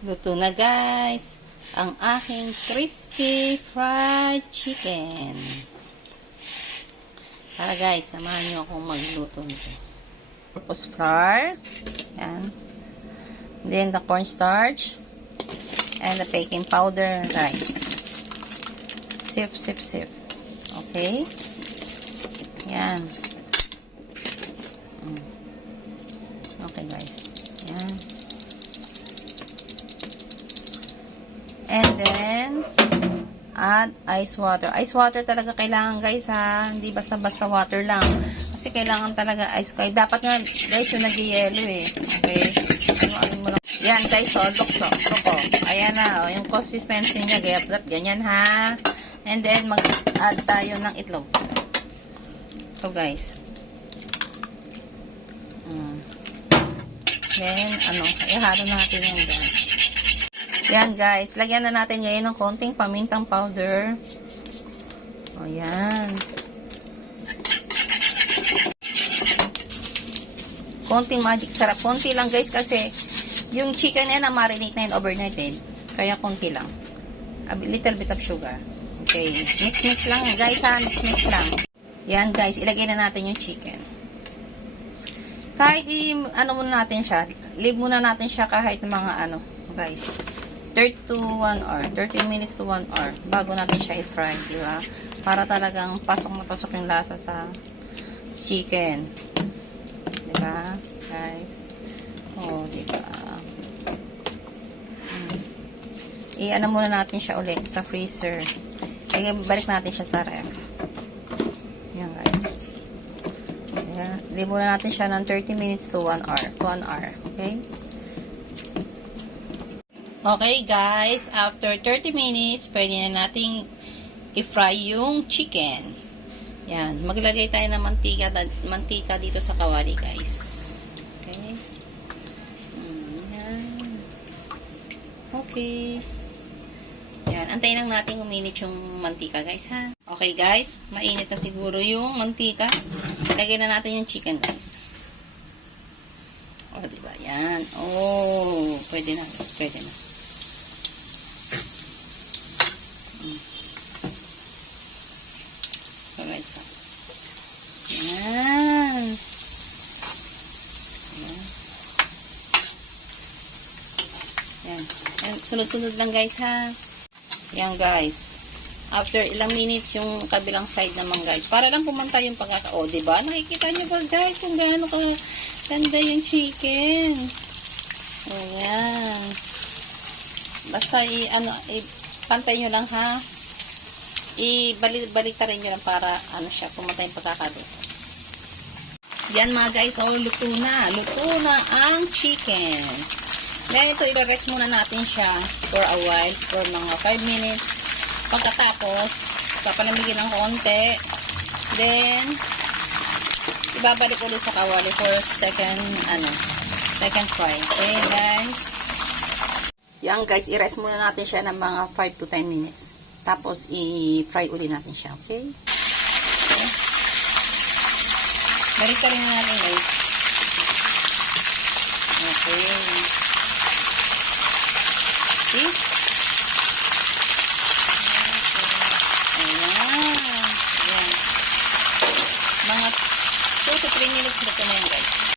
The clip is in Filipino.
Luto na guys, ang aking crispy fried chicken. Tara guys, samahan nyo akong magluto nito. Purpose flour, yan. Then the cornstarch, and the baking powder and rice. Sip, sip, sip. Okay? Yan. Okay guys. Yan. And then, add ice water. Ice water talaga kailangan guys ha. Hindi basta-basta water lang. Kasi kailangan talaga ice. Kaya dapat nga guys yung nag-yellow eh. Okay? Ano mo lang. Yan guys, so look so. Ayan na. Yung consistency niya. Ganyan ha. And then, mag-add tayo ng itlog. So guys. Then, ihalo natin yung guys. Yan guys, lagyan na natin ngayon ng konting pamintang powder. O yan. Konting magic sarap. Konti lang guys kasi yung chicken na marinate na yun overnight eh. Kaya konti lang. A little bit of sugar. Okay. Mix lang guys ha. Mix lang. Yan guys, ilagay na natin yung chicken. Kahit muna natin siya. Leave muna natin siya kahit mga guys. 30 to 1 hour. 30 minutes to 1 hour. Bago natin siya i-fry, di ba? Para talagang pasok na pasok yung lasa sa chicken. Di ba, guys? Oh, di ba? Muna natin siya ulit sa freezer. Balik natin siya sa ref. Yan, guys. Leave muna natin siya ng 30 minutes to 1 hour. 1 hour. Okay? Okay guys, after 30 minutes, pwede na nating i-fry yung chicken. Yan, maglagay tayo ng mantika dito sa kawali guys. Okay. Yan. Okay. Yan, antayin lang natin uminit yung mantika guys ha. Okay guys, mainit na siguro yung mantika. Ilagay na natin yung chicken guys. O, diba? Yan. Oh, pwede na guys, pwede na. So guys, yan. Yan. Yan. Sunod-sunod lang guys ha. Yan guys. After ilang minutes yung kabilang side naman guys. Para lang pumantay yung pagkaka. O, diba? Nakikita nyo ba guys kung gaano ganda yung chicken. Ayan. Basta pantay nyo lang ha. Ibalik-baliktarin nyo lang para siya, pumatay yung pagkakaluto. Yan mga guys, luto na. Luto na ang chicken. Then ito, i-rest muna natin siya for a while, for mga 5 minutes. Pagkatapos, papalamigin ng konti. Then, ibabalik ulit sa kawali for second fry. Okay guys? Yan guys, i-rest muna natin siya ng mga 5 to 10 minutes. Tapos, i-fry ulit natin siya. Okay? Balik ka rin natin guys. Okay. See? Ayan. Ayan. Mga 2 to 3 minutes na ito na yan guys.